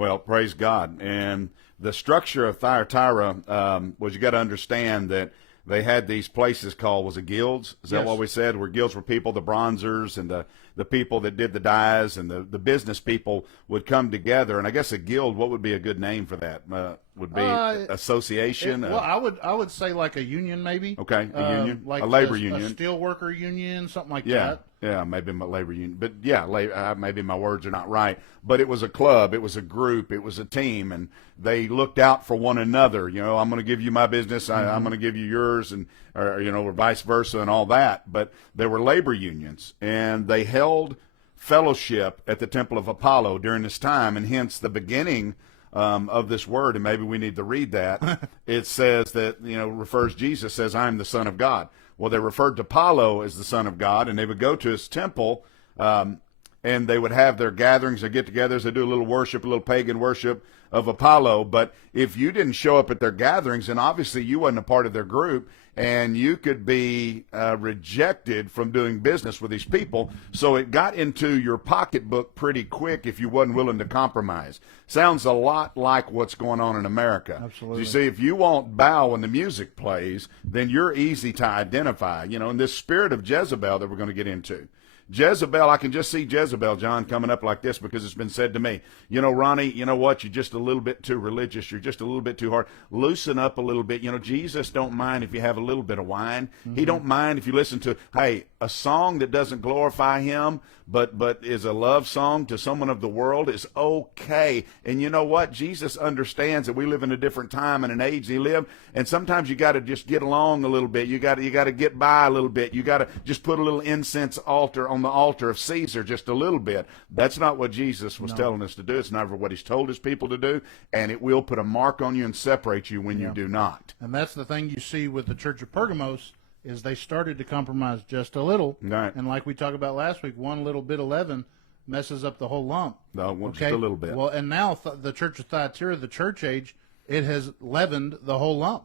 Well, praise God. And the structure of Thyatira was, you got to understand that they had these places called, was it guilds? Is that Yes. what we said? Where guilds were people, the bronzers and the people that did the dyes and the business people would come together. And I guess a guild, what would be a good name for that? Would be association? Well, I would say like a union, maybe. Okay, a union, like a labor a union, a steelworker union, something like yeah, that. yeah, maybe my labor union, but yeah, maybe my words are not right. But it was a club, it was a group, it was a team, and they looked out for one another. You know, I'm going to give you my business, I'm going to give you yours, and or vice versa, and all that. But there were labor unions, and they held fellowship at the temple of Apollo during this time, and hence the beginning of this word, and maybe we need to read that. It says that, refers, Jesus says, I'm the Son of God. Well, they referred to Apollo as the Son of God, and they would go to his temple, and they would have their gatherings, their get-togethers, they do a little worship, a little pagan worship of Apollo. But if you didn't show up at their gatherings, then obviously you wasn't a part of their group, and you could be rejected from doing business with these people. So it got into your pocketbook pretty quick if you wasn't willing to compromise. Sounds a lot like what's going on in America. Absolutely. You see, if you won't bow when the music plays, then you're easy to identify. In this spirit of Jezebel that we're going to get into. Jezebel, I can just see Jezebel, John, coming up like this because it's been said to me, Ronnie, you know what? You're just a little bit too religious. You're just a little bit too hard. Loosen up a little bit. Jesus don't mind if you have a little bit of wine. Mm-hmm. He don't mind if you listen to, a song that doesn't glorify him, but is a love song to someone of the world is okay. And you know what? Jesus understands that we live in a different time and an age he lived, and sometimes you got to just get along a little bit. You got to get by a little bit. You got to just put a little incense altar on the altar of Caesar just a little bit. That's not what Jesus was telling us to do. It's never what he's told his people to do, and it will put a mark on you and separate you when you do not. And that's the thing you see with the Church of Pergamos is they started to compromise just a little. Right. And like we talked about last week, one little bit of leaven messes up the whole lump. No, just a little bit. Well, and now the Church of Thyatira, the church age, it has leavened the whole lump.